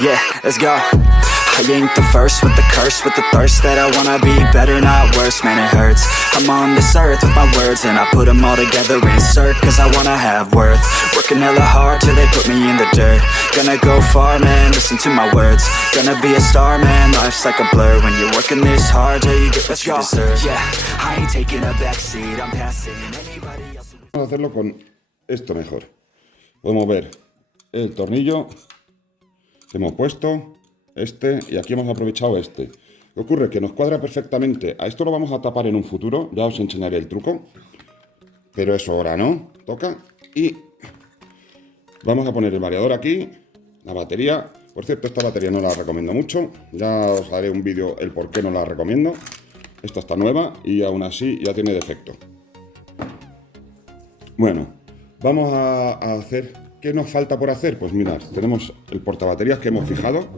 Yeah, let's go. I ain't the first with the curse, with the thirst that I wanna be better, not worse, man it hurts. I'm on this earth with my words and I put them all together, insert, cause I wanna have worth. Working hella hard till they put me in the dirt. Gonna go far, man, listen to my words. Gonna be a star, man, life's like a blur. When you're working this hard till you get what you deserve. Yeah, I ain't taking a backseat, I'm passing anybody else. Vamos a hacerlo con esto mejor. Podemos ver el tornillo que hemos puesto, este, y aquí hemos aprovechado este. ¿Qué ocurre? Que nos cuadra perfectamente. A esto lo vamos a tapar en un futuro, ya os enseñaré el truco. Pero eso ahora no, toca. Y vamos a poner el variador aquí, la batería. Por cierto, esta batería no la recomiendo mucho. Ya os haré un vídeo el por qué no la recomiendo. Esta está nueva y aún así ya tiene defecto. Bueno, vamos a hacer... ¿Qué nos falta por hacer? Pues mirad, tenemos el portabaterías que hemos fijado.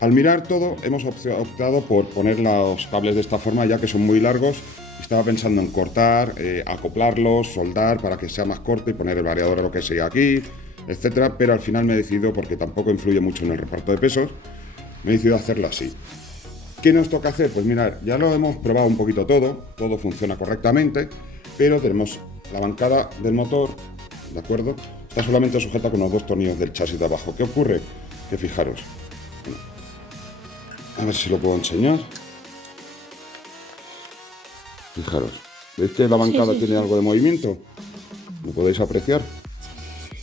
Al mirar todo, hemos optado por poner los cables de esta forma, ya que son muy largos. Estaba pensando en cortar, acoplarlos, soldar para que sea más corto y poner el variador o lo que sea aquí, etcétera. Pero al final me he decidido, porque tampoco influye mucho en el reparto de pesos, me he decidido hacerlo así. ¿Qué nos toca hacer? Pues mirad, ya lo hemos probado un poquito todo funciona correctamente, pero tenemos la bancada del motor, ¿de acuerdo? Está solamente sujeta con los dos tornillos del chasis de abajo. ¿Qué ocurre? Que fijaros, a ver si lo puedo enseñar. Fijaros, ¿veis que la bancada tiene algo de movimiento? ¿Lo podéis apreciar?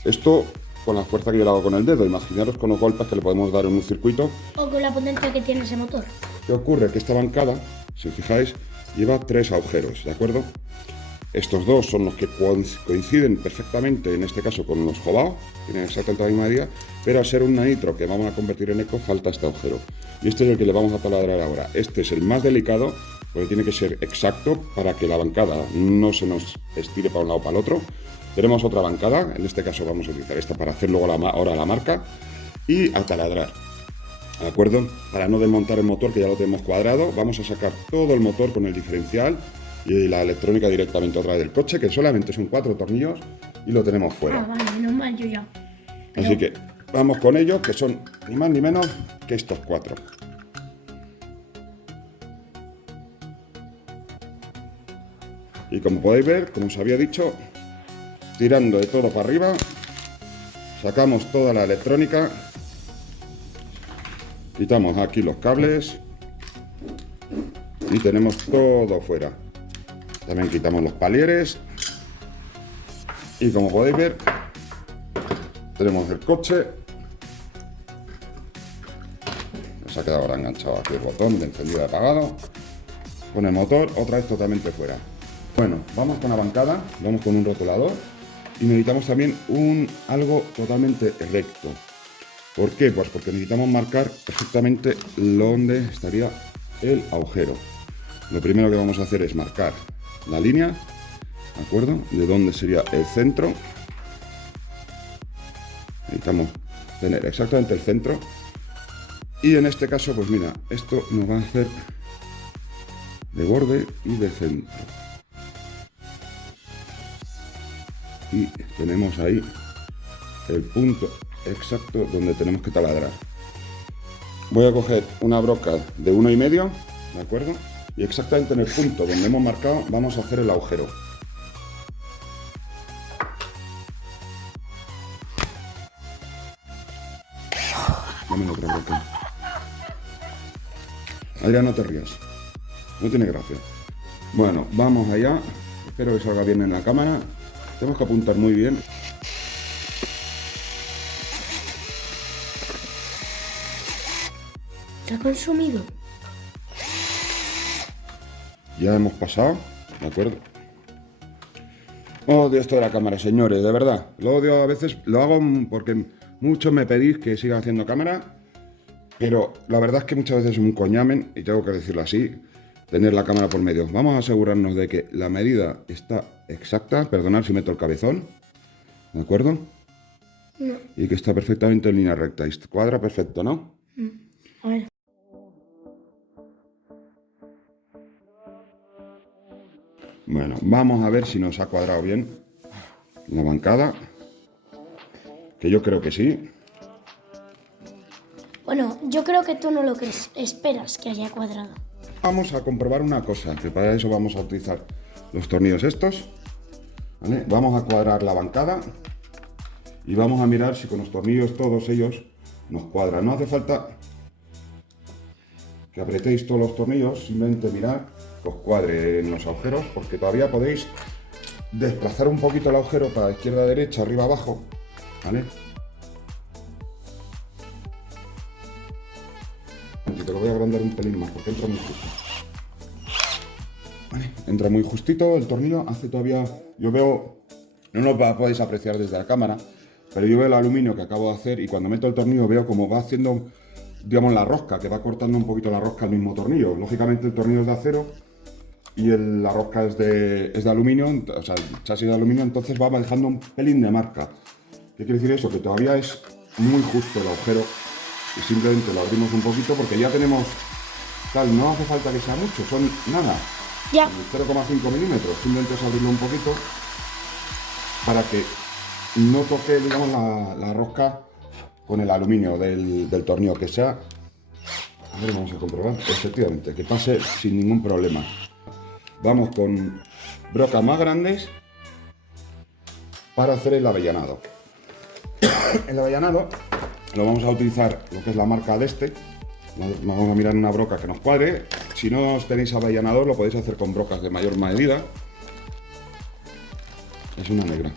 Esto con la fuerza que yo le hago con el dedo. Imaginaros con los golpes que le podemos dar en un circuito. O con la potencia que tiene ese motor. ¿Qué ocurre? Que esta bancada, si os fijáis, lleva 3 agujeros, ¿de acuerdo? Estos dos son los que coinciden perfectamente, en este caso con los Jobao, tienen exactamente la misma medida, pero al ser un nitro que vamos a convertir en eco, falta este agujero. Y este es el que le vamos a taladrar ahora. Este es el más delicado, porque tiene que ser exacto para que la bancada no se nos estire para un lado o para el otro. Tenemos otra bancada, en este caso vamos a utilizar esta para hacer luego ahora la marca, y a taladrar. ¿De acuerdo? Para no desmontar el motor, que ya lo tenemos cuadrado, vamos a sacar todo el motor con el diferencial y la electrónica directamente otra vez del coche, que solamente son 4 tornillos y lo tenemos fuera. Ah, vale, menos mal, yo ya. Pero... Así que vamos con ello, que son ni más ni menos que estos 4. Y como podéis ver, como os había dicho, tirando de todo para arriba, sacamos toda la electrónica, quitamos aquí los cables y tenemos todo fuera. También quitamos los palieres y como podéis ver, tenemos el coche. Nos ha quedado ahora enganchado aquí el botón de encendido y apagado. Con el motor otra vez totalmente fuera. Bueno, vamos con la bancada, vamos con un rotulador y necesitamos también algo totalmente recto. ¿Por qué? Pues porque necesitamos marcar perfectamente dónde estaría el agujero. Lo primero que vamos a hacer es marcar la línea, ¿de acuerdo? De dónde sería el centro. Necesitamos tener exactamente el centro. Y en este caso, pues mira, esto nos va a hacer de borde y de centro. Y tenemos ahí el punto exacto donde tenemos que taladrar. Voy a coger una broca de 1,5, ¿de acuerdo? Y exactamente en el punto donde hemos marcado vamos a hacer el agujero. Dame otra broca. Adrián, no te rías. No tiene gracia. Bueno, vamos allá. Espero que salga bien en la cámara. Tenemos que apuntar muy bien. ¿Se ha consumido? Ya hemos pasado, ¿de acuerdo? Odio esto de la cámara, señores, de verdad. Lo odio a veces, lo hago porque muchos me pedís que siga haciendo cámara, pero la verdad es que muchas veces es un coñamen, y tengo que decirlo así, tener la cámara por medio. Vamos a asegurarnos de que la medida está exacta, perdonad si meto el cabezón, ¿de acuerdo? No. Y que está perfectamente en línea recta, y cuadra perfecto, ¿no? A ver. Bueno, vamos a ver si nos ha cuadrado bien la bancada, que yo creo que sí. Bueno, yo creo que tú no lo crees. Esperas que haya cuadrado. Vamos a comprobar una cosa, que para eso vamos a utilizar los tornillos estos, ¿vale? Vamos a cuadrar la bancada y vamos a mirar si con los tornillos todos ellos nos cuadran. No hace falta que apretéis todos los tornillos, simplemente mirad que os cuadre en los agujeros, porque todavía podéis desplazar un poquito el agujero para izquierda a derecha, arriba abajo, ¿vale? Te lo voy a agrandar un pelín más porque entra muy justo. Vale, entra muy justito el tornillo, hace todavía, yo veo, no lo podéis apreciar desde la cámara, pero yo veo el aluminio que acabo de hacer y cuando meto el tornillo veo como va haciendo, digamos, la rosca, que va cortando un poquito la rosca al mismo tornillo. Lógicamente el tornillo es de acero y la rosca es de aluminio, o sea, el chasis de aluminio, entonces va dejando un pelín de marca. ¿Qué quiere decir eso? Que todavía es muy justo el agujero y simplemente lo abrimos un poquito porque ya tenemos, tal, no hace falta que sea mucho, son nada, Ya. 0,5 milímetros, simplemente es abrirlo un poquito para que no toque, digamos, la rosca con el aluminio del tornillo, que sea, a ver, vamos a comprobar, efectivamente, que pase sin ningún problema. Vamos con brocas más grandes para hacer el avellanado. El avellanado lo vamos a utilizar lo que es la marca de este. Vamos a mirar una broca que nos cuadre. Si no tenéis avellanador, lo podéis hacer con brocas de mayor medida. Es una negra.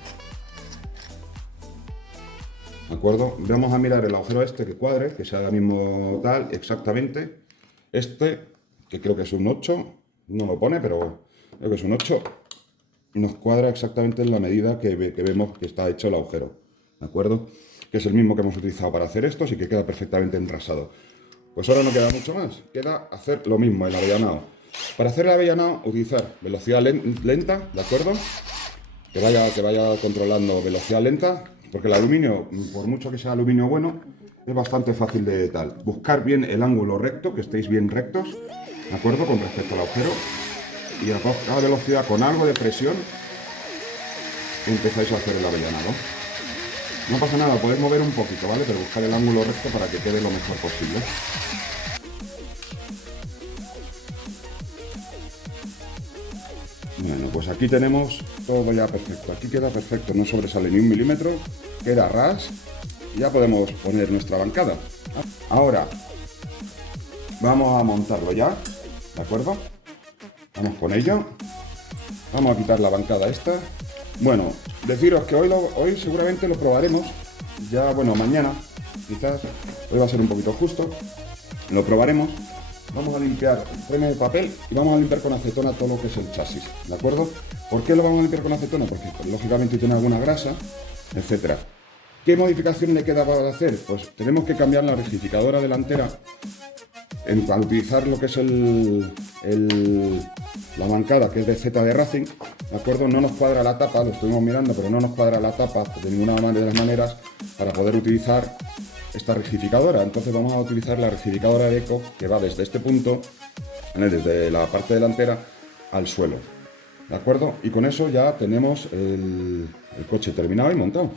¿De acuerdo? Vamos a mirar el agujero este que cuadre, que sea el mismo tal, exactamente. Este, que creo que es un 8, no lo pone, pero creo que es un 8. Nos cuadra exactamente en la medida que vemos que está hecho el agujero. ¿De acuerdo? Que es el mismo que hemos utilizado para hacer estos y que queda perfectamente enrasado. Pues ahora no queda mucho más, queda hacer lo mismo, el avellanado. Para hacer el avellanado, utilizar velocidad lenta, ¿de acuerdo? Que vaya controlando velocidad lenta, porque el aluminio, por mucho que sea aluminio bueno, es bastante fácil de tal. Buscar bien el ángulo recto, que estéis bien rectos, ¿de acuerdo? Con respecto al agujero. Y a baja velocidad, con algo de presión, empezáis a hacer el avellanado. No pasa nada, podéis mover un poquito, ¿vale? Pero buscar el ángulo recto para que quede lo mejor posible. Bueno, pues aquí tenemos todo ya perfecto. Aquí queda perfecto, no sobresale ni un milímetro, queda ras y ya podemos poner nuestra bancada. Ahora, vamos a montarlo ya, ¿de acuerdo? Vamos con ello. Vamos a quitar la bancada esta. Bueno, deciros que hoy seguramente lo probaremos, ya, bueno, mañana, quizás, hoy va a ser un poquito justo, lo probaremos. Vamos a limpiar el freno de papel y vamos a limpiar con acetona todo lo que es el chasis, ¿de acuerdo? ¿Por qué lo vamos a limpiar con acetona? Porque pues, lógicamente tiene alguna grasa, etcétera. ¿Qué modificación le queda para hacer? Pues tenemos que cambiar la rectificadora delantera al utilizar lo que es la bancada, que es de Z de Racing, ¿de acuerdo? No nos cuadra la tapa, lo estuvimos mirando, pero no nos cuadra la tapa de ninguna de las maneras para poder utilizar esta rectificadora. Entonces vamos a utilizar la rectificadora de Eco, que va desde este punto, ¿vale? Desde la parte delantera al suelo, ¿de acuerdo? Y con eso ya tenemos el coche terminado y montado.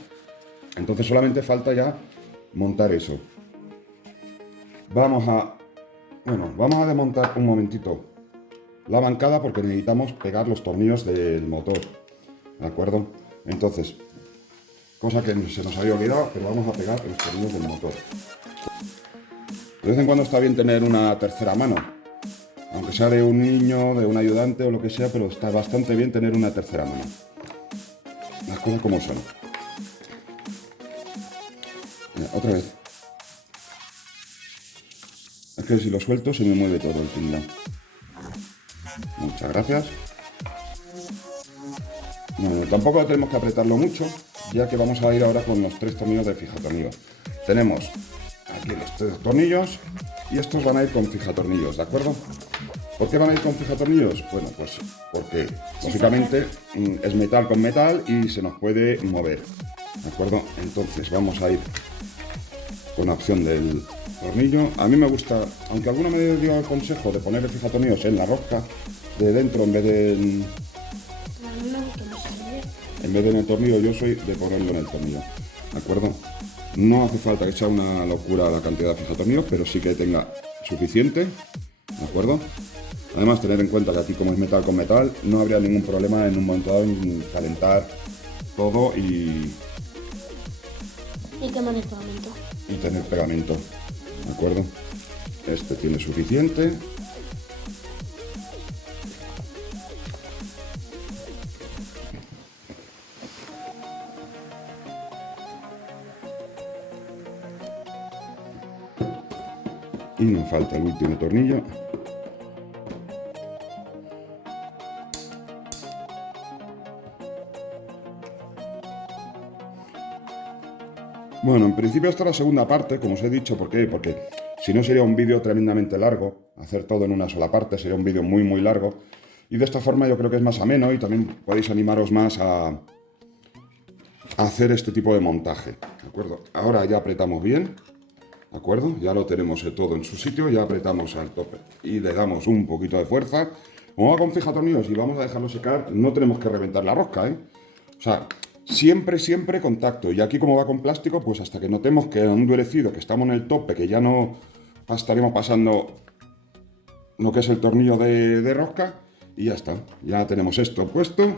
Entonces solamente falta ya montar eso. Vamos a desmontar un momentito la bancada porque necesitamos pegar los tornillos del motor, ¿de acuerdo? Entonces, cosa que se nos había olvidado, pero vamos a pegar los tornillos del motor. De vez en cuando está bien tener una tercera mano, aunque sea de un niño, de un ayudante o lo que sea, pero está bastante bien tener una tercera mano. Las cosas como son. Mira, otra vez. Es que si lo suelto se me mueve todo el tinglado. Muchas gracias. Bueno, tampoco tenemos que apretarlo mucho, ya que vamos a ir ahora con los 3 tornillos de fijatornillo. Tenemos aquí los 3 tornillos y estos van a ir con fijatornillos, ¿de acuerdo? ¿Por qué van a ir con fijatornillos? Bueno, pues porque básicamente es metal con metal y se nos puede mover, ¿de acuerdo? Entonces vamos a ir con la opción del tornillo. A mí me gusta, aunque alguno me dio el consejo de poner el fijatornillos en la rosca de dentro en vez de en el tornillo, yo soy de ponerlo en el tornillo, ¿de acuerdo? No hace falta que sea una locura la cantidad de fijatornillos, pero sí que tenga suficiente, ¿de acuerdo? Además, tener en cuenta que aquí, como es metal con metal, no habría ningún problema en un momento dado en calentar todo Y quemar el pegamento. y tener pegamento, ¿de acuerdo? Este tiene suficiente. Y nos falta el último tornillo. Bueno, en principio esta es la segunda parte, como os he dicho. ¿Por qué? Porque si no sería un vídeo tremendamente largo. Hacer todo en una sola parte sería un vídeo muy muy largo. Y de esta forma yo creo que es más ameno y también podéis animaros más a hacer este tipo de montaje, ¿de acuerdo? Ahora ya apretamos bien, ¿de acuerdo? Ya lo tenemos todo en su sitio, ya apretamos al tope y le damos un poquito de fuerza. Como va con fijatornillos y vamos a dejarlo secar, no tenemos que reventar la rosca, ¿eh? O sea, siempre contacto. Y aquí, como va con plástico, pues hasta que notemos que ha endurecido, que estamos en el tope, que ya no estaremos pasando lo que es el tornillo de rosca, y ya está. Ya tenemos esto puesto.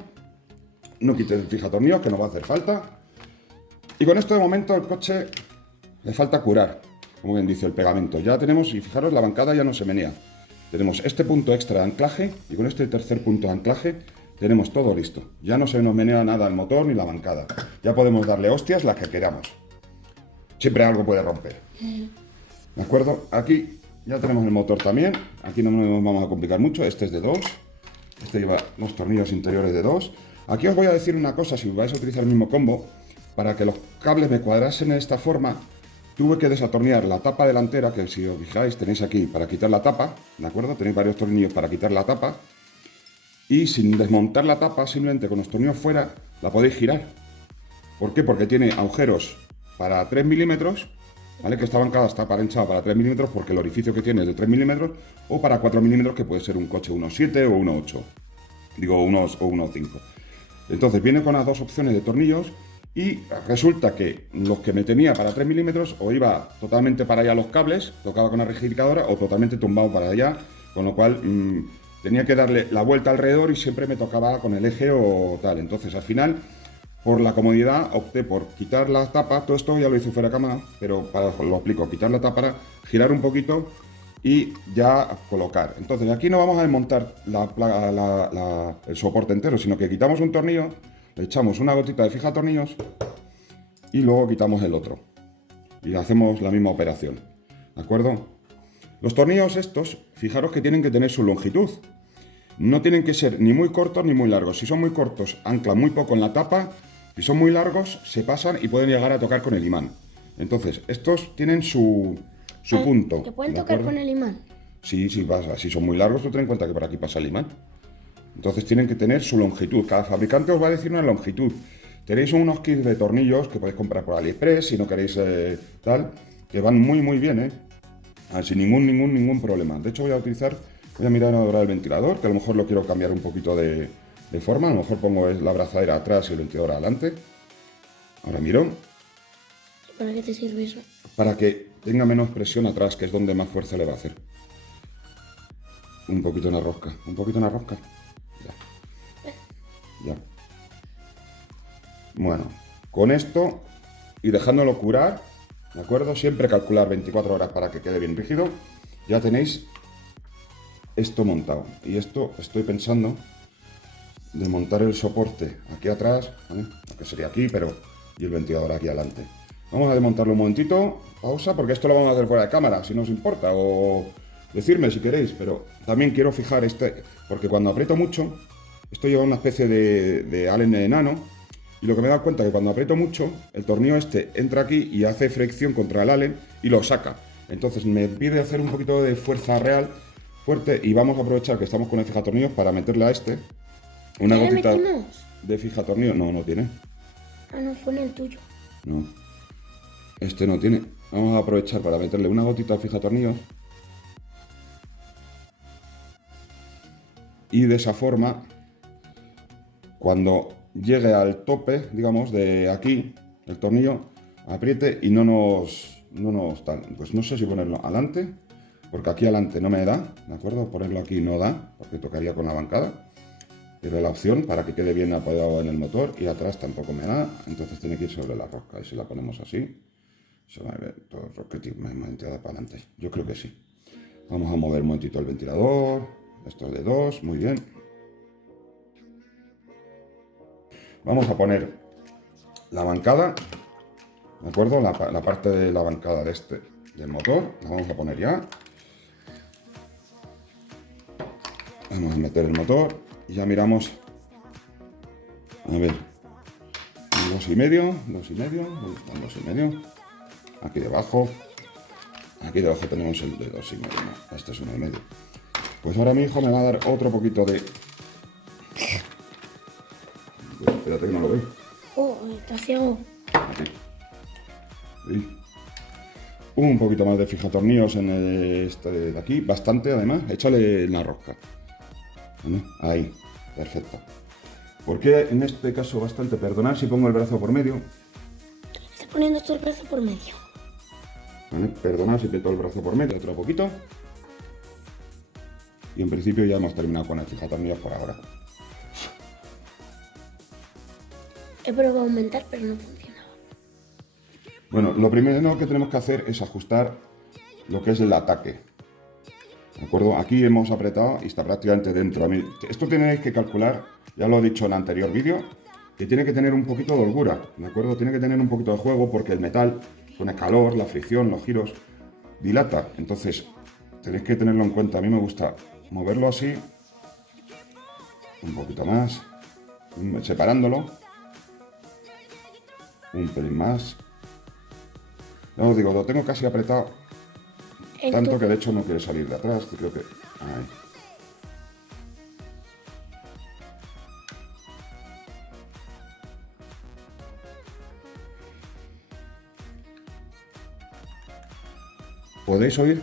No quites el fijatornillos, que nos va a hacer falta. Y con esto de momento el coche le falta curar, como bien dice el pegamento. Ya tenemos, y fijaros, la bancada ya no se menea. Tenemos este punto extra de anclaje y con este tercer punto de anclaje tenemos todo listo. Ya no se nos menea nada el motor ni la bancada. Ya podemos darle hostias las que queramos. Siempre algo puede romper. ¿De acuerdo? Aquí ya tenemos el motor también. Aquí no nos vamos a complicar mucho. Este es de 2. Este lleva los tornillos interiores de 2. Aquí os voy a decir una cosa, si vais a utilizar el mismo combo, para que los cables me cuadrasen de esta forma, tuve que desatornillar la tapa delantera, que si os fijáis tenéis aquí para quitar la tapa, ¿de acuerdo? Tenéis varios tornillos para quitar la tapa, y sin desmontar la tapa, simplemente con los tornillos fuera, la podéis girar. ¿Por qué? Porque tiene agujeros para 3 milímetros, ¿vale? Que esta bancada está hinchada para 3 milímetros porque el orificio que tiene es de 3 milímetros, o para 4 milímetros, que puede ser un coche 1.7 o 1.8, digo 1.5. Entonces viene con las dos opciones de tornillos y resulta que los que me tenía para 3 milímetros o iba totalmente para allá los cables, tocaba con la rigidicadora, o totalmente tumbado para allá, con lo cual tenía que darle la vuelta alrededor y siempre me tocaba con el eje o tal. Entonces al final, por la comodidad, opté por quitar la tapa. Todo esto ya lo hice fuera de cámara, pero lo explico: quitar la tapa para girar un poquito y ya colocar. Entonces aquí no vamos a desmontar el soporte entero, sino que quitamos un tornillo, le echamos una gotita de fijatornillos y luego quitamos el otro. Y hacemos la misma operación, ¿de acuerdo? Los tornillos estos, fijaros que tienen que tener su longitud. No tienen que ser ni muy cortos ni muy largos. Si son muy cortos, anclan muy poco en la tapa. Si son muy largos, se pasan y pueden llegar a tocar con el imán. Entonces, estos tienen su punto. ¿Que pueden tocar con el imán? Sí, sí pasa. Si son muy largos, tú ten en cuenta que por aquí pasa el imán. Entonces tienen que tener su longitud. Cada fabricante os va a decir una longitud. Tenéis unos kits de tornillos que podéis comprar por AliExpress, si no queréis tal, que van muy bien, sin ningún problema. De hecho voy a mirar ahora el ventilador, que a lo mejor lo quiero cambiar un poquito de forma. A lo mejor pongo la abrazadera atrás y el ventilador adelante. Ahora miro. ¿Para qué te sirve eso? Para que tenga menos presión atrás, que es donde más fuerza le va a hacer. Un poquito en la rosca. Ya. Bueno, con esto y dejándolo curar, ¿de acuerdo? Siempre calcular 24 horas para que quede bien rígido. Ya tenéis esto montado. Y esto estoy pensando de montar el soporte aquí atrás, ¿vale? Que sería aquí, pero y el ventilador aquí adelante. Vamos a desmontarlo un momentito, pausa, porque esto lo vamos a hacer fuera de cámara, si no os importa, o decirme si queréis, pero también quiero fijar porque cuando aprieto mucho, esto lleva una especie de Allen enano, y lo que me he dado cuenta es que cuando aprieto mucho, el tornillo entra aquí y hace fricción contra el Allen y lo saca. Entonces me pide hacer un poquito de fuerza real, fuerte, y vamos a aprovechar que estamos con el fijatornillos para meterle a una gotita de fijatornillo. No tiene. Ah, no, fue en el tuyo. No. Este no tiene. Vamos a aprovechar para meterle una gotita de fijatornillos. Y de esa forma, cuando llegue al tope, digamos, de aquí, el tornillo, apriete y no nos tal. Pues no sé si ponerlo adelante, porque aquí adelante no me da, ¿de acuerdo? Ponerlo aquí no da, porque tocaría con la bancada. Pero la opción para que quede bien apoyado en el motor, y atrás tampoco me da, entonces tiene que ir sobre la rosca. Y si la ponemos así, se va a ver todo el rosquetísimo para adelante. Yo creo que sí. Vamos a mover un momentito el ventilador. Esto es de 2, muy bien. Vamos a poner la bancada, ¿de acuerdo? La parte de la bancada del motor, la vamos a poner ya. Vamos a meter el motor y ya miramos. A ver, 2,5, 2,5. Aquí debajo tenemos el de 2,5. No, este es 1,5. Pues ahora mi hijo me va a dar otro poquito de... Pues espérate que no lo veo. Oh, está ciego. Aquí. ¿Sí? Un poquito más de fijatornillos en este de aquí, bastante además. Échale en la rosca. ¿Vale? Ahí, perfecto. ¿Por qué en este caso bastante? Perdonad si pongo el brazo por medio. Está poniendo todo el brazo por medio. ¿Vale? Perdonad si meto el brazo por medio, otro poquito. Y en principio ya hemos terminado con el fijatornillos por ahora. He probado a aumentar, pero no funcionaba. Bueno, lo primero que tenemos que hacer es ajustar lo que es el ataque. ¿De acuerdo? Aquí hemos apretado y está prácticamente dentro. Esto tenéis que calcular, ya lo he dicho en el anterior vídeo, que tiene que tener un poquito de holgura, ¿de acuerdo? Tiene que tener un poquito de juego porque el metal, con el calor, la fricción, los giros, dilata. Entonces, tenéis que tenerlo en cuenta. A mí me gusta moverlo así, un poquito más, separándolo, un pelín más. Ya os digo, lo tengo casi apretado, tanto que de hecho no quiere salir de atrás, que creo que... Ahí. ¿Podéis oír?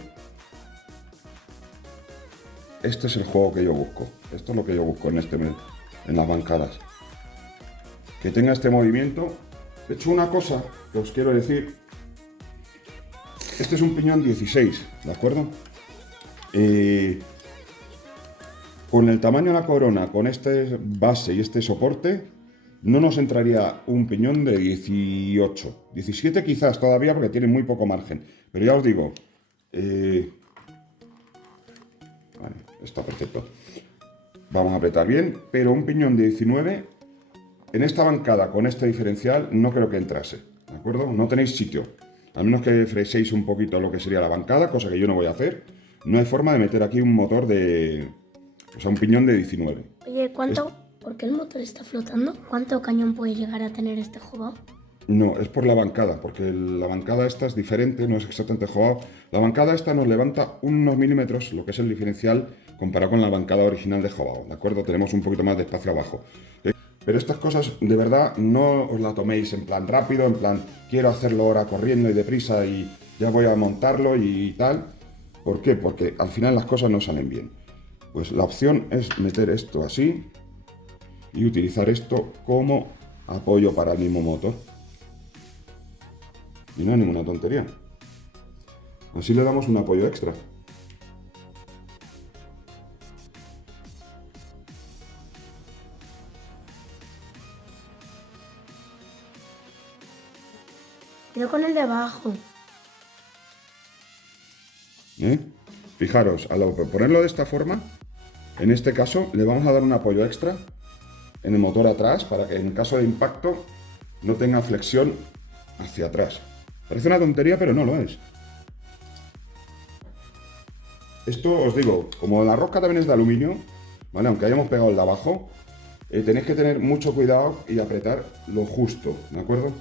Este es el juego que yo busco. Esto es lo que yo busco en las bancadas. Que tenga este movimiento. De hecho, una cosa que os quiero decir. Este es un piñón 16, ¿de acuerdo? Con el tamaño de la corona, con este base y este soporte, no nos entraría un piñón de 18. 17 quizás todavía porque tiene muy poco margen. Pero ya os digo, vale, está perfecto. Vamos a apretar bien, pero un piñón de 19 en esta bancada con este diferencial no creo que entrase, ¿de acuerdo? No tenéis sitio. A menos que freséis un poquito lo que sería la bancada, cosa que yo no voy a hacer. No hay forma de meter aquí un motor de... O sea, un piñón de 19. Oye, ¿por qué el motor está flotando? ¿Cuánto cañón puede llegar a tener este jobao? No, es por la bancada, porque la bancada esta es diferente, no es exactamente jobao. La bancada esta nos levanta unos milímetros, lo que es el diferencial, comparado con la bancada original de jobao, ¿de acuerdo? Tenemos un poquito más de espacio abajo. Pero estas cosas, de verdad, no os la toméis en plan rápido, en plan, quiero hacerlo ahora corriendo y deprisa y ya voy a montarlo y tal. ¿Por qué? Porque al final las cosas no salen bien. Pues la opción es meter esto así y utilizar esto como apoyo para el mismo motor. Y no es ninguna tontería. Así le damos un apoyo extra. Cuidado con el de abajo. Fijaros, al ponerlo de esta forma, en este caso le vamos a dar un apoyo extra en el motor atrás para que en caso de impacto no tenga flexión hacia atrás. Parece una tontería, pero no lo es. Esto os digo, como la rosca también es de aluminio, ¿vale? Aunque hayamos pegado el de abajo, tenéis que tener mucho cuidado y apretar lo justo, ¿de acuerdo?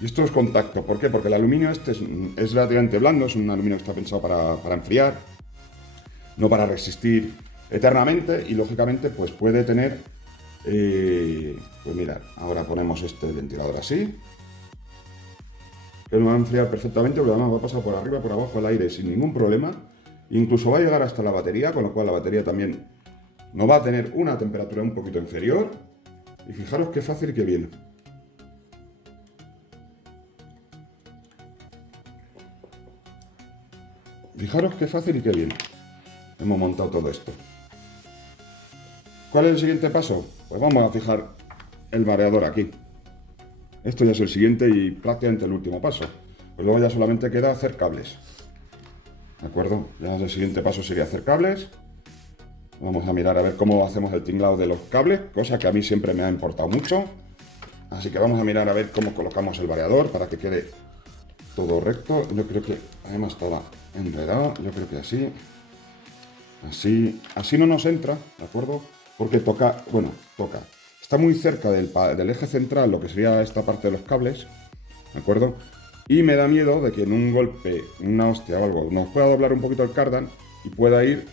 Y esto es contacto. ¿Por qué? Porque el aluminio este es relativamente blando, es un aluminio que está pensado para enfriar, no para resistir eternamente, y lógicamente pues puede tener... pues mirad, ahora ponemos este ventilador así, que nos va a enfriar perfectamente, porque además va a pasar por arriba, por abajo el aire sin ningún problema. Incluso va a llegar hasta la batería, con lo cual la batería también nos va a tener una temperatura un poquito inferior. Y fijaros qué fácil que viene. Fijaros qué fácil y qué bien hemos montado todo esto. ¿Cuál es el siguiente paso? Pues vamos a fijar el variador aquí. Esto ya es el siguiente y prácticamente el último paso. Pues luego ya solamente queda hacer cables. ¿De acuerdo? Ya el siguiente paso sería hacer cables. Vamos a mirar a ver cómo hacemos el tinglado de los cables, cosa que a mí siempre me ha importado mucho. Así que vamos a mirar a ver cómo colocamos el variador para que quede todo recto. Yo creo que además estaba enredado. Yo creo que así. Así no nos entra, ¿de acuerdo? Porque toca, bueno, toca. Está muy cerca del eje central, lo que sería esta parte de los cables, ¿de acuerdo? Y me da miedo de que en un golpe, una hostia o algo, nos pueda doblar un poquito el cardan y pueda ir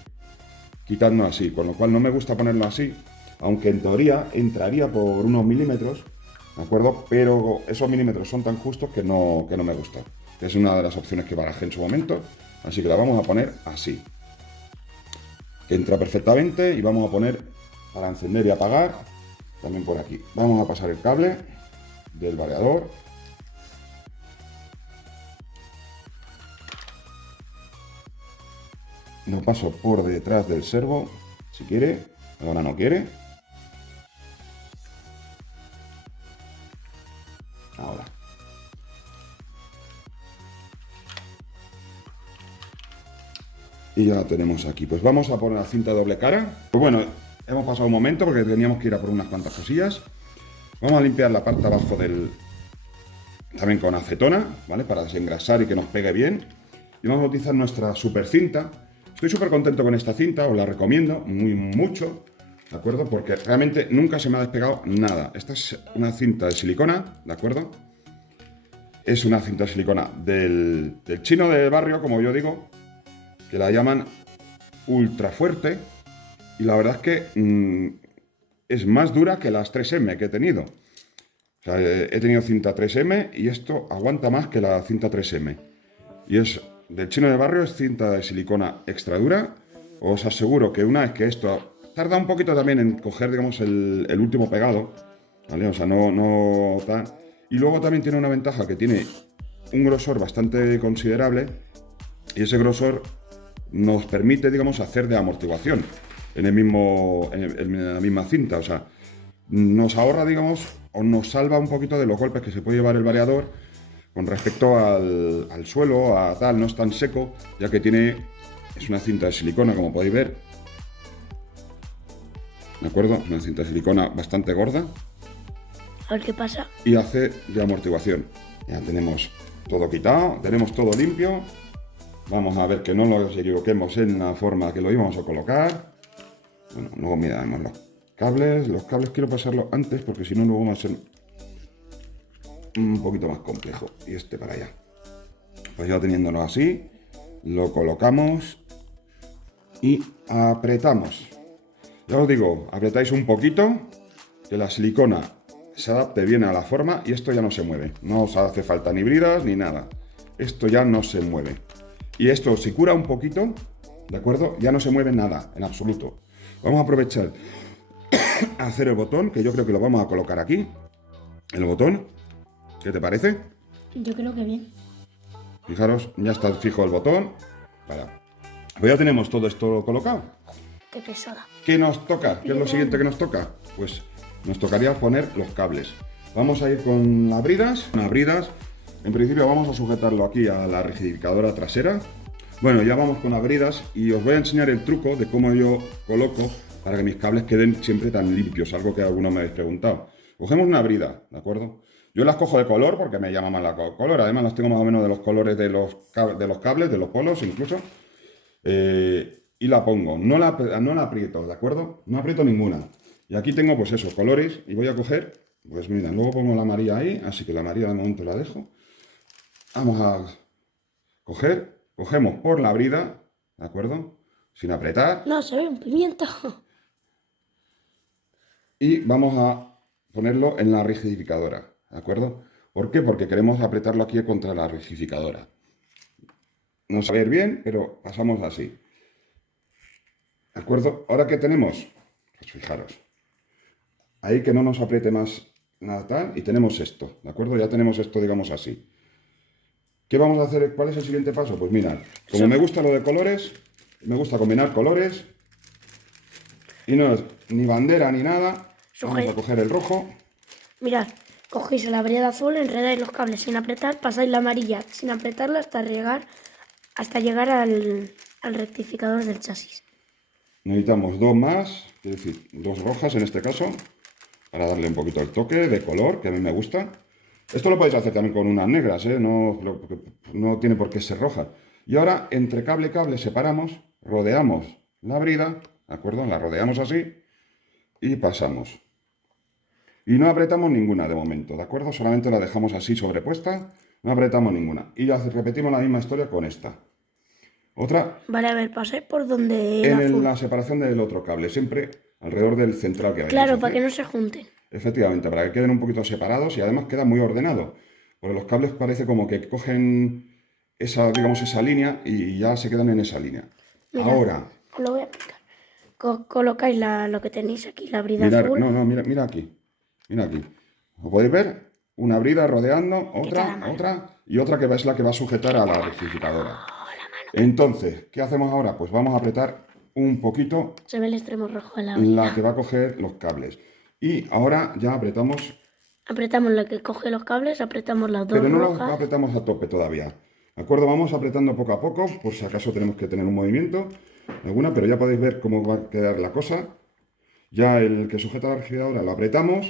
quitando así, con lo cual no me gusta ponerlo así, aunque en teoría entraría por unos milímetros, ¿de acuerdo? Pero esos milímetros son tan justos que no me gusta. Es una de las opciones que barajé en su momento, así que la vamos a poner así. Que entra perfectamente y vamos a poner para encender y apagar también por aquí. Vamos a pasar el cable del variador. Lo paso por detrás del servo, si quiere, ahora no quiere. Ahora. Y ya la tenemos aquí. Pues vamos a poner la cinta de doble cara. Pues bueno, hemos pasado un momento porque teníamos que ir a por unas cuantas cosillas. Vamos a limpiar la parte de abajo también con acetona, ¿vale? Para desengrasar y que nos pegue bien. Y vamos a utilizar nuestra super cinta. Estoy súper contento con esta cinta, os la recomiendo mucho, ¿de acuerdo? Porque realmente nunca se me ha despegado nada. Esta es una cinta de silicona, ¿de acuerdo? Es una cinta de silicona del chino del barrio, como yo digo, que la llaman ultra fuerte. Y la verdad es que es más dura que las 3M que he tenido. O sea, he tenido cinta 3M y esto aguanta más que la cinta 3M. Y es del chino de barrio, es cinta de silicona extra dura. Os aseguro que una vez que esto tarda un poquito también en coger, digamos, el último pegado, ¿vale? O sea, no tal. Y luego también tiene una ventaja que tiene un grosor bastante considerable y ese grosor nos permite, digamos, hacer de amortiguación en la misma cinta. O sea, nos ahorra, digamos, o nos salva un poquito de los golpes que se puede llevar el variador con respecto al suelo, a tal, no es tan seco, ya que es una cinta de silicona, como podéis ver, ¿de acuerdo? Una cinta de silicona bastante gorda. A ver qué pasa. Y hace de amortiguación. Ya tenemos todo quitado, tenemos todo limpio. Vamos a ver que no nos equivoquemos en la forma que lo íbamos a colocar. Bueno, luego miraremos los cables. Los cables quiero pasarlo antes porque si no luego va a ser un poquito más complejo. Y este para allá. Pues ya teniéndolo así, lo colocamos y apretamos. Ya os digo, apretáis un poquito, que la silicona se adapte bien a la forma y esto ya no se mueve. No os hace falta ni bridas ni nada. Esto ya no se mueve. Y esto, si cura un poquito, ¿de acuerdo? Ya no se mueve nada, en absoluto. Vamos a aprovechar a hacer el botón, que yo creo que lo vamos a colocar aquí. El botón. ¿Qué te parece? Yo creo que bien. Fijaros, ya está fijo el botón. Vale. Pues ya tenemos todo esto colocado. Qué pesada. ¿Qué nos toca? ¿Qué es lo siguiente que nos toca? Pues nos tocaría poner los cables. Vamos a ir con las bridas. En principio vamos a sujetarlo aquí a la rigidificadora trasera. Bueno, ya vamos con las bridas y os voy a enseñar el truco de cómo yo coloco para que mis cables queden siempre tan limpios, algo que algunos me habéis preguntado. Cogemos una brida, ¿de acuerdo? Yo las cojo de color porque me llama más la color, además las tengo más o menos de los colores de los cables, de los polos incluso. Y la pongo, no la aprieto, ¿de acuerdo? No aprieto ninguna. Y aquí tengo pues esos colores y voy a coger, pues mira, luego pongo la amarilla ahí, así que la amarilla de momento la dejo. Vamos a cogemos por la brida, ¿de acuerdo? Sin apretar. No, se ve un pimiento. Y vamos a ponerlo en la rigidificadora, ¿de acuerdo? ¿Por qué? Porque queremos apretarlo aquí contra la rigidificadora. No se va a ver bien, pero pasamos así. ¿De acuerdo? Ahora que tenemos, pues fijaros, ahí que no nos apriete más nada tal, y tenemos esto, ¿de acuerdo? Ya tenemos esto, digamos así. ¿Qué vamos a hacer? ¿Cuál es el siguiente paso? Pues mirad, como me gusta lo de colores, me gusta combinar colores, y no es ni bandera ni nada, vamos a coger el rojo. Mirad, cogéis la brida azul, enredáis los cables sin apretar, pasáis la amarilla sin apretarla hasta llegar al rectificador del chasis. Necesitamos dos más, es decir, dos rojas en este caso, para darle un poquito el toque de color, que a mí me gusta. Esto lo podéis hacer también con unas negras, ¿eh? No tiene por qué ser roja. Y ahora, entre cable y cable separamos, rodeamos la brida, ¿de acuerdo? La rodeamos así y pasamos. Y no apretamos ninguna de momento, ¿de acuerdo? Solamente la dejamos así sobrepuesta, no apretamos ninguna. Y ya repetimos la misma historia con esta. Otra, Vale, a ver, pasáis por donde en la separación del otro cable, siempre alrededor del central que vayamos a Claro, hacer. para que no se junten. Efectivamente, para que queden un poquito separados y además queda muy ordenado. Porque los cables parece como que cogen esa, digamos, esa línea y ya se quedan en esa línea. Mira, Ahora, os lo voy a explicar. Colocáis lo que tenéis aquí, la brida mirad, azul. mira aquí. Mira aquí. ¿Lo podéis ver? Una brida rodeando, cada mano. otra y otra que es la que va a sujetar a la rectificadora. Entonces, ¿qué hacemos ahora? Pues vamos a apretar un poquito Se ve el extremo rojo de la brida. la que va a coger los cables. Y ahora ya apretamos, Apretamos la que coge los cables, apretamos las dos pero no lo rojas. apretamos a tope todavía. ¿De acuerdo? Vamos apretando poco a poco, por si acaso tenemos que tener un movimiento, alguna, pero ya podéis ver cómo va a quedar la cosa. Ya el que sujeta la refrigeradora lo apretamos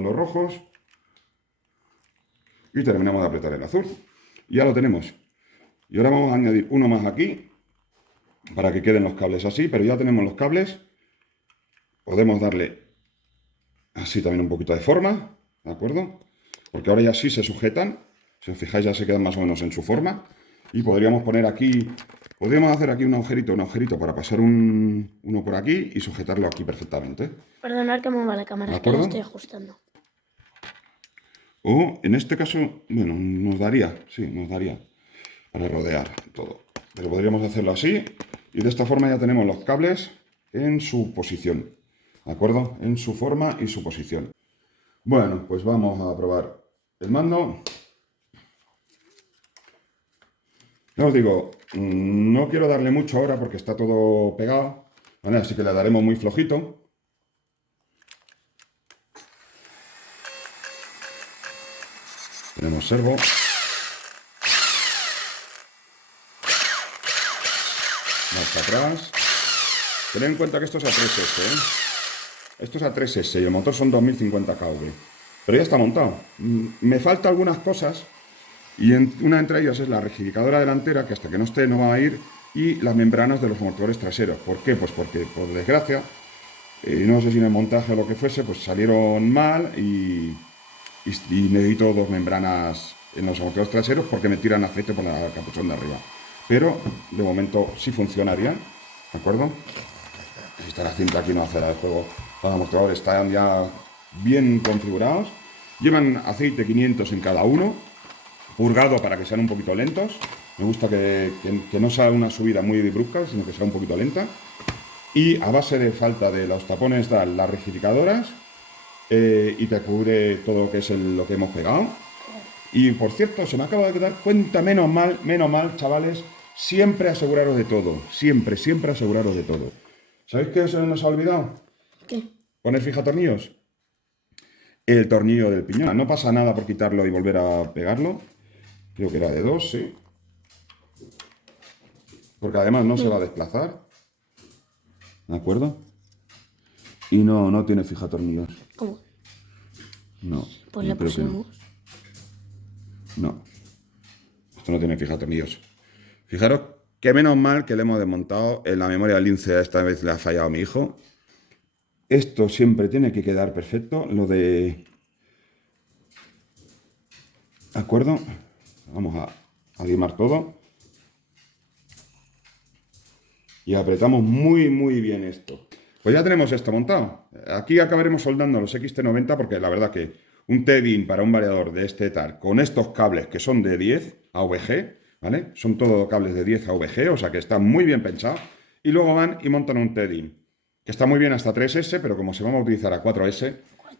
los rojos y terminamos de apretar el azul. Ya lo tenemos. Y ahora vamos a añadir uno más aquí para que queden los cables así, pero ya tenemos los cables. Podemos darle así también un poquito de forma, ¿de acuerdo? Porque ahora ya sí se sujetan. Si os fijáis ya se quedan más o menos en su forma. Y podríamos poner aquí, podríamos hacer aquí un agujerito para pasar uno por aquí y sujetarlo aquí perfectamente. Perdonad que mueva la cámara, ¿De es que la acuerdo? estoy ajustando. O en este caso, bueno, nos daría para rodear todo. Pero podríamos hacerlo así y de esta forma ya tenemos los cables en su posición. ¿De acuerdo? En su forma y su posición. Bueno, pues vamos a probar el mando. Ya os digo, no quiero darle mucho ahora porque está todo pegado, ¿vale? Así que le daremos muy flojito. Tenemos servo. Marcha atrás. Tened en cuenta que esto es a 3S, ¿eh? Esto es a 3S y el motor son 2050 kV. Pero ya está montado. Me faltan algunas cosas y una entre ellas es la rectificadora delantera, que hasta que no esté no va a ir, y las membranas de los motores traseros. ¿Por qué? Pues porque, por desgracia, no sé si en el montaje o lo que fuese, pues salieron mal y necesito dos membranas en los motores traseros porque me tiran aceite por la capuchón de arriba. Pero de momento sí funcionaría, ¿de acuerdo? Ahí está la cinta, aquí no hace el juego. Los amortiguadores están ya bien configurados. Llevan aceite 500 en cada uno, purgado para que sean un poquito lentos. Me gusta que no sea una subida muy brusca, sino que sea un poquito lenta. Y a base de falta de los tapones dan las rectificadoras y te cubre todo lo que es lo que hemos pegado. Y por cierto, se me acaba de dar cuenta, menos mal, chavales, siempre aseguraros de todo. Siempre aseguraros de todo. ¿Sabéis qué se nos ha olvidado? ¿Qué? Poner fijatornillos. El tornillo del piñón. No pasa nada por quitarlo y volver a pegarlo. Creo que era de 2, sí. Porque además no se va a desplazar. ¿De acuerdo? Y no tiene fijatornillos. ¿Cómo? No. Pues yo le creo que no. pusimos. No. Esto no tiene fijatornillos. Fijaros que menos mal que le hemos desmontado. En la memoria del lince esta vez le ha fallado a mi hijo. Esto siempre tiene que quedar perfecto. Lo de... ¿De acuerdo? Vamos a limar todo. Y apretamos muy bien esto. Pues ya tenemos esto montado. Aquí acabaremos soldando los XT90 porque la verdad que un TEDIN para un variador de este tal, con estos cables que son de 10 AVG, ¿vale? Son todos cables de 10 AVG, o sea que está muy bien pensado. Y luego van y montan un TEDIN, que está muy bien hasta 3S, pero como se vamos a utilizar a 4S,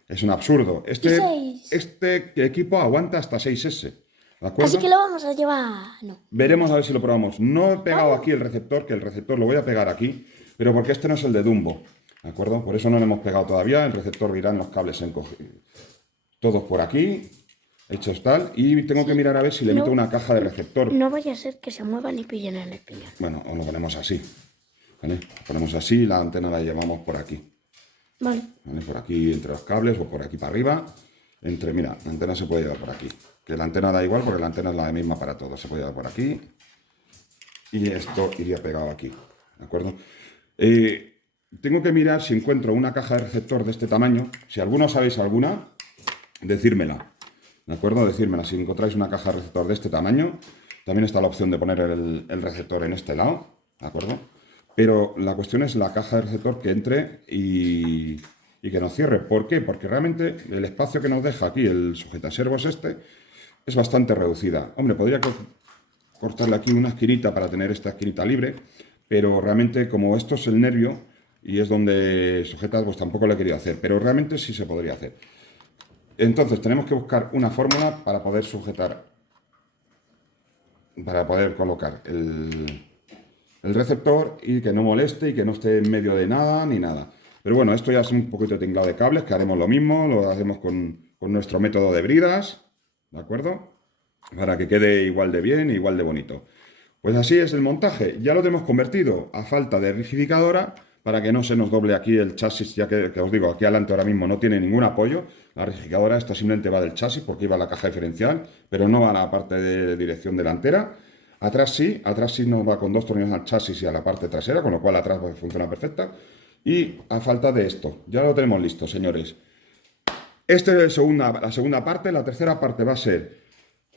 es un absurdo. Este equipo aguanta hasta 6S. ¿De acuerdo? Así que lo vamos a llevar... No. Veremos a ver si lo probamos. No he pegado aquí el receptor, que el receptor lo voy a pegar aquí, pero porque este no es el de Dumbo, ¿de acuerdo? Por eso no lo hemos pegado todavía. El receptor irán los cables todos por aquí, hechos tal, y tengo que mirar a ver si le meto una caja de receptor. No vaya a ser que se muevan y pillen en el piñón. Bueno, o lo ponemos así, ¿vale? Lo ponemos así, la antena la llevamos por aquí, Vale. ¿vale? Por aquí entre los cables o por aquí para arriba. Mira, la antena se puede llevar por aquí. Que la antena da igual porque la antena es la misma para todos. Se puede llevar por aquí. Y esto iría pegado aquí. ¿De acuerdo? Tengo que mirar si encuentro una caja de receptor de este tamaño. Si alguno sabéis alguna, decírmela. ¿De acuerdo? Decírmela. Si encontráis una caja de receptor de este tamaño, también está la opción de poner el receptor en este lado. ¿De acuerdo? Pero la cuestión es la caja de receptor que entre y que nos cierre. ¿Por qué? Porque realmente el espacio que nos deja aquí el sujetaservos es bastante reducida. Hombre, podría cortarle aquí una esquinita para tener esta esquinita libre, pero realmente como esto es el nervio y es donde sujeta, pues tampoco lo he querido hacer, pero realmente sí se podría hacer. Entonces tenemos que buscar una fórmula para poder sujetar, para poder colocar el receptor y que no moleste y que no esté en medio de nada ni nada. Pero bueno, esto ya es un poquito de tinglado de cables, que haremos lo mismo, lo hacemos con nuestro método de bridas, ¿de acuerdo? Para que quede igual de bien, igual de bonito. Pues así es el montaje. Ya lo tenemos convertido a falta de rigidificadora para que no se nos doble aquí el chasis, ya que os digo, aquí adelante ahora mismo no tiene ningún apoyo. La rigidificadora esta simplemente va del chasis porque iba a la caja diferencial, pero no va a la parte de dirección delantera. Atrás sí nos va con 2 tornillos al chasis y a la parte trasera, con lo cual atrás funciona perfecta. Y a falta de esto, ya lo tenemos listo, señores. Esta es la segunda parte. La tercera parte va a ser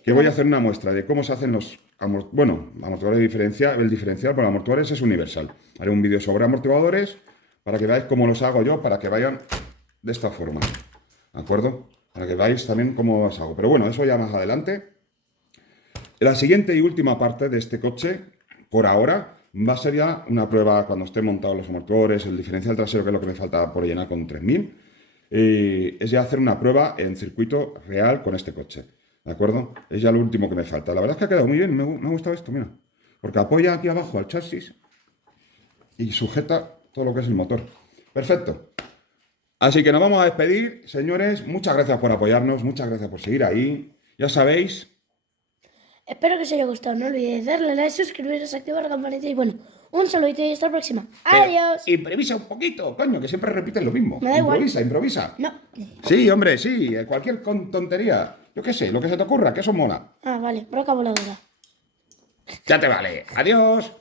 que voy a hacer una muestra de cómo se hacen los amortiguadores diferencial. El diferencial por amortiguadores es universal. Haré un vídeo sobre amortiguadores para que veáis cómo los hago yo, para que vayan de esta forma, ¿de acuerdo? Para que veáis también cómo los hago. Pero bueno, eso ya más adelante. La siguiente y última parte de este coche, por ahora, va a ser ya una prueba cuando estén montados los amortiguadores, el diferencial trasero, que es lo que me falta por llenar con 3000. Es ya hacer una prueba en circuito real con este coche, ¿de acuerdo? Es ya lo último que me falta. La verdad es que ha quedado muy bien, me ha gustado esto, mira. Porque apoya aquí abajo al chasis y sujeta todo lo que es el motor. Perfecto. Así que nos vamos a despedir, señores. Muchas gracias por apoyarnos, muchas gracias por seguir ahí. Ya sabéis... Espero que os haya gustado. No olvidéis darle a like, suscribiros, activar la campanita y bueno, un saludito y hasta la próxima. Adiós. Improvisa un poquito, coño, que siempre repites lo mismo. Me da igual. Improvisa. No. Sí, hombre, sí, cualquier tontería. Yo qué sé, lo que se te ocurra, que eso mola. Ah, vale, broca voladora. Ya te vale. Adiós.